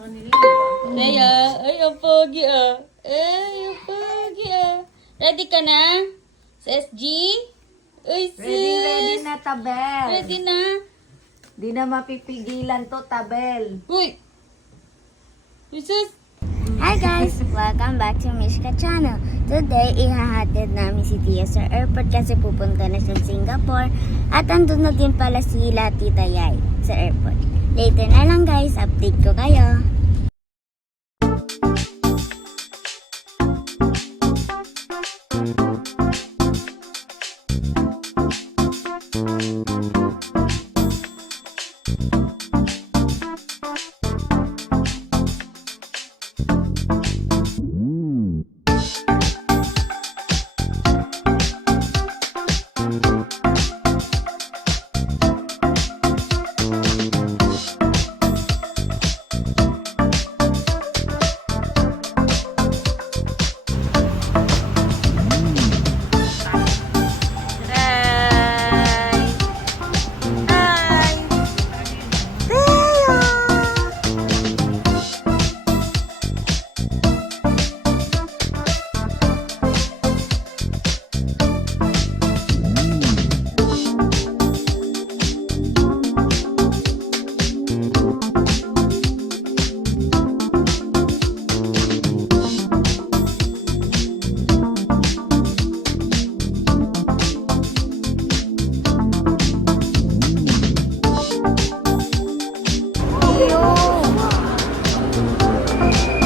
Leia, ay, ang pogi ah. Ay, ang pogi ah. Ready ka na? Sa SG? Uy, sis. Ready na, Tabel. Ready na? Di na mapipigilan to, Tabel. Uy. Uy, sis. Hi guys! Welcome back to Mishka Channel. Today, ihahatid namin si Tia sa airport kasi pupunta na sa Singapore. At andun na din pala sila Tita Yai sa airport. Later na lang guys, update ko kayo.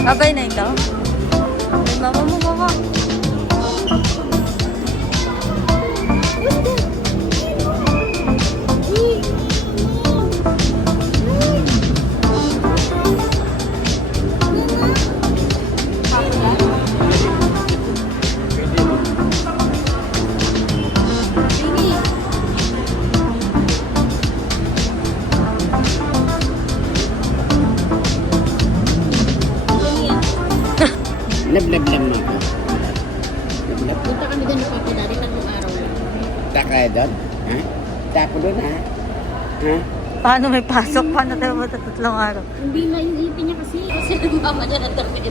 Abay na ikaw? Ay, mama mo, mama. Lablab lang mo ko. Punta kami doon na papadari, tatlong araw lang. Takaya doon? Ha? Tapo doon ha? Ha? Paano may pasok? Paano tayo matatatlong araw? Hindi na yung ipin niya kasi. Kasi nagmama na ng damit.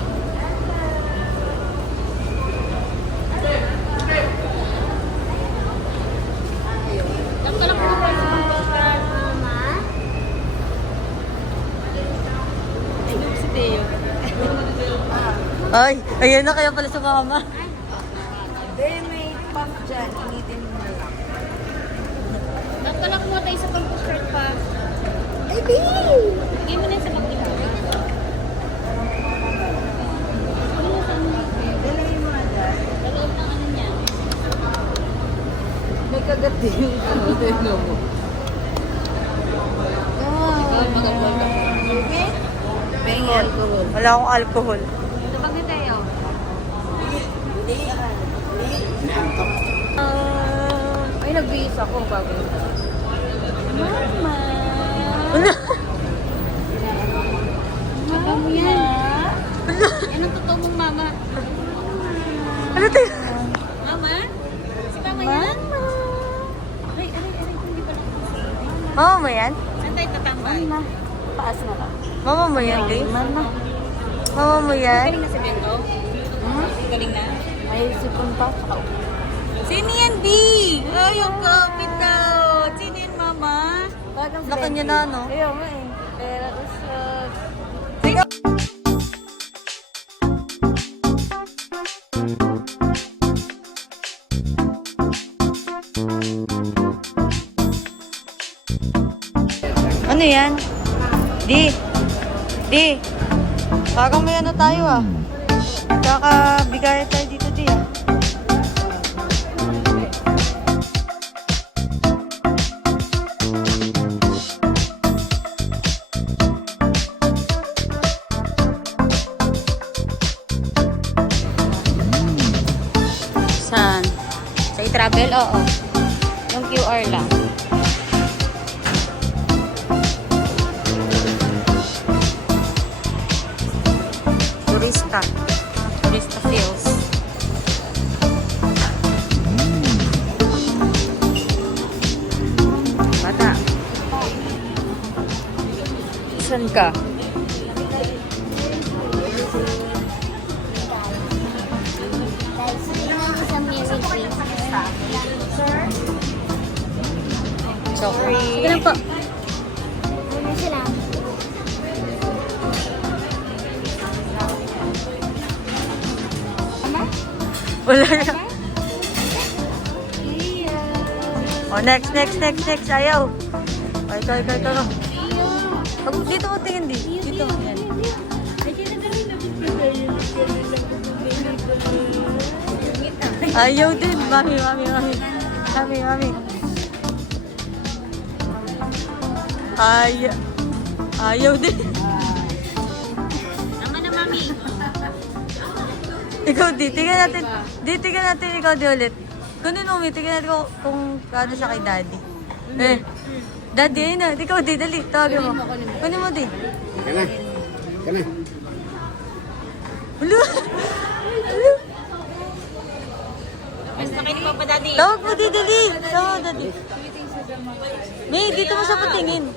Ay, ayan na kaya pala sa mama. Hindi, may pump dyan. Initin mo na lang. Nagkalak mo tayo sa pang-shirt pa. Ay, babe! Bigay mo na sa pang-shirt. Dalayin mo na dyan. Dalawang ng ano niya. May kagat din yung ano. Tignan mo. Ikaw, mag-alcohol ka. Sige. Pengi alcohol. Wala akong alcohol. Ito pag na tayo. Ay, nagbihis ako bago. Mama! Wala. Mama mo yan. Yan ang totoo mong mama. Ano tayo? Mama? Si mama yan? Aray, hindi pala. Mama mo yan? Saan tayo tatambay? Paas na lang. Mama mo yan, guys? Mama mo yan? Galing na si Bento? Galing na? May sipon pa. Sino yan, B? Ay, yung kapit daw. Sino yan, mama? Laka niya na, no? Ayaw mo eh. Pero usod. Ano yan? Di. Di. Parang may ano tayo ah. Kakabigay tayo dito, di ah. Saan? Sa i-travel? Oo. Yung QR lang. Turista. Turista feels. Bata. Saan ka? Sorry. Ito lang po. Ano sila? Wala na. Oh, next. Ayaw. Oh, ito. Dito ko tingin, di. Dito. Yan. Ayaw din. Mami. Ayaw din. Tama na, mami. Ikaw di. Tingnan natin ikaw di ulit. Kunin mo, tingnan natin kung paano siya kay daddy. Daddy, ayun na. Ikaw di, dali. Tawagin mo. Kunin mo di. Kana. Hulo. Tawag mo di, dali. Tawag mo, daddy. May, dito mo sa patingin.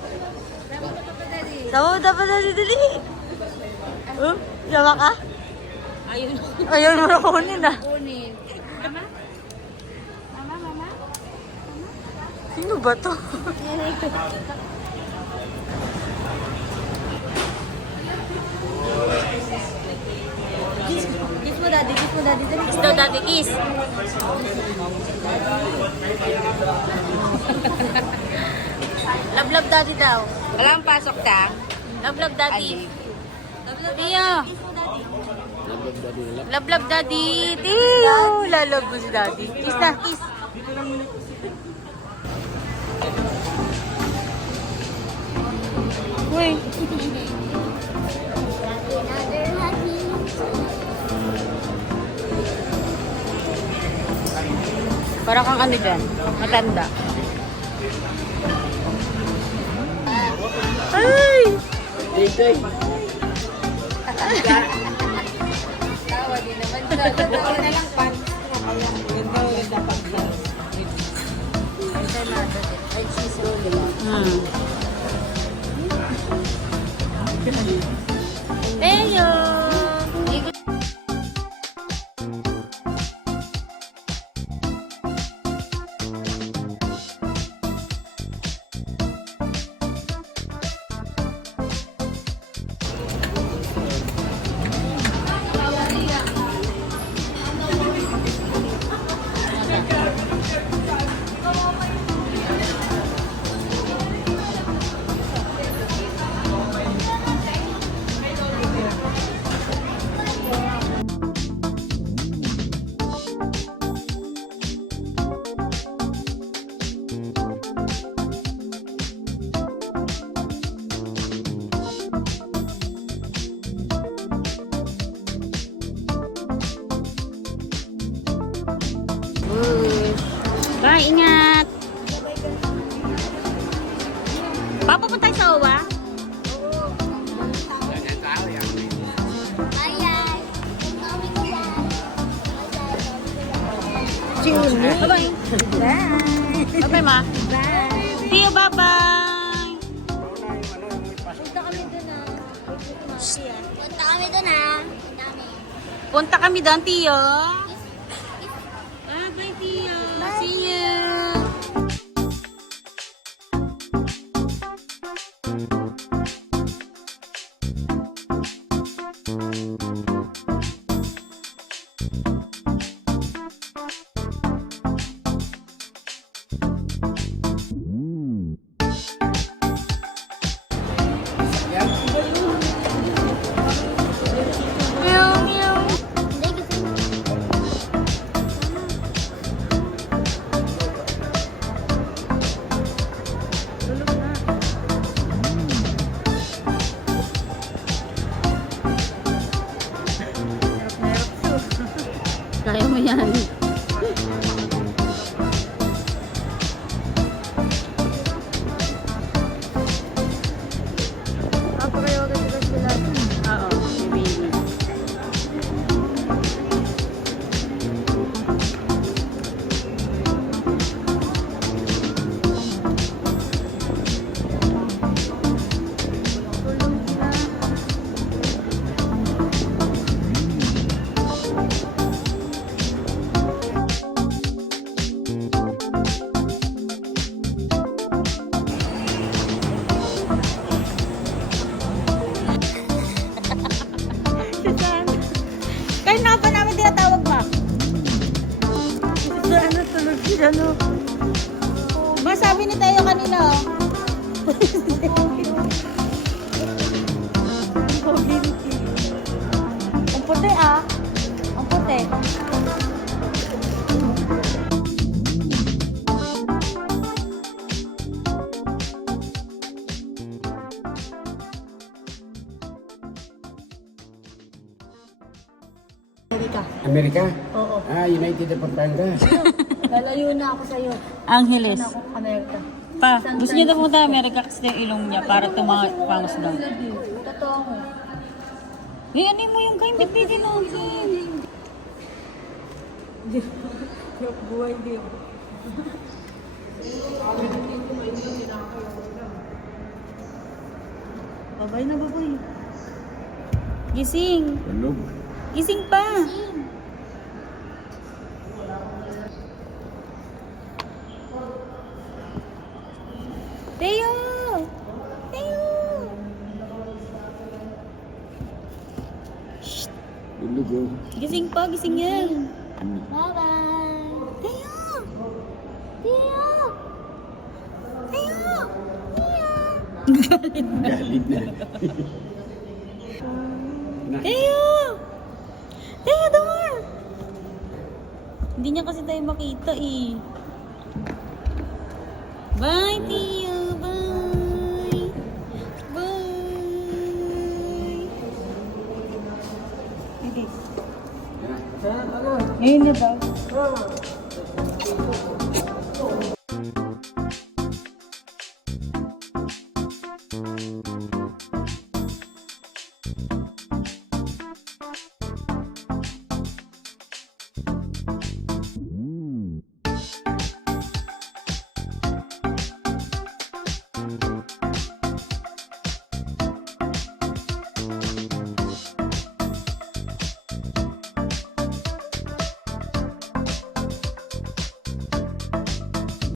Tawag mo dapat, daddy, dali. Oh, yawa ka? Ayaw mo na kunin ah. Mama? Sino ba to? Kiss mo daddy. Kiss daw, daddy, kiss. Love, daddy daw. Walang pasok ta. Love, daddy. Tiyo. Love, daddy. Tiyo! Lalove mo si daddy. Kiss na, kiss. Uy. Para kang ano dyan? Matanda. Ay! Ditoy. Tawa din naman siya. Tawa na lang pan. Ganda pa. Ay, cheese roll lang. Tiyo. Bye, ingat. Papapunta tayo sa OWA? Bye-bye. Bye-bye, ma. Bye. See you, bye-bye. Punta kami doon, Tiyo. Bye-bye, Tiyo. See you. Meow, meow. Kaya mo yan. Oo, baby. ni Teo kanina. Oh. Ang puti ah. Ang puti. Amerika. Amerika? Oo. United of Pampanga. Lalayo na ako sa'yo. Angeles. Ako, Amerika. Pa, gusto niya na pumunta Amerika kasi yung ilong niya para tumangas daw. Totoo ko. Ano mo yung kain bitbitin natin? Buhay din. Babay na babay. Gising. Tulog. Gising pa. Teo! Teo! Tulog oh. Gising pa, gising yan. Bye-bye. Teo! Teo! Teo! Galit na. Teo! Theodore! Hindi niya kasi tayo makita eh. Bye, Teo! Bye! Bye! Hindi. Ngayon na ba?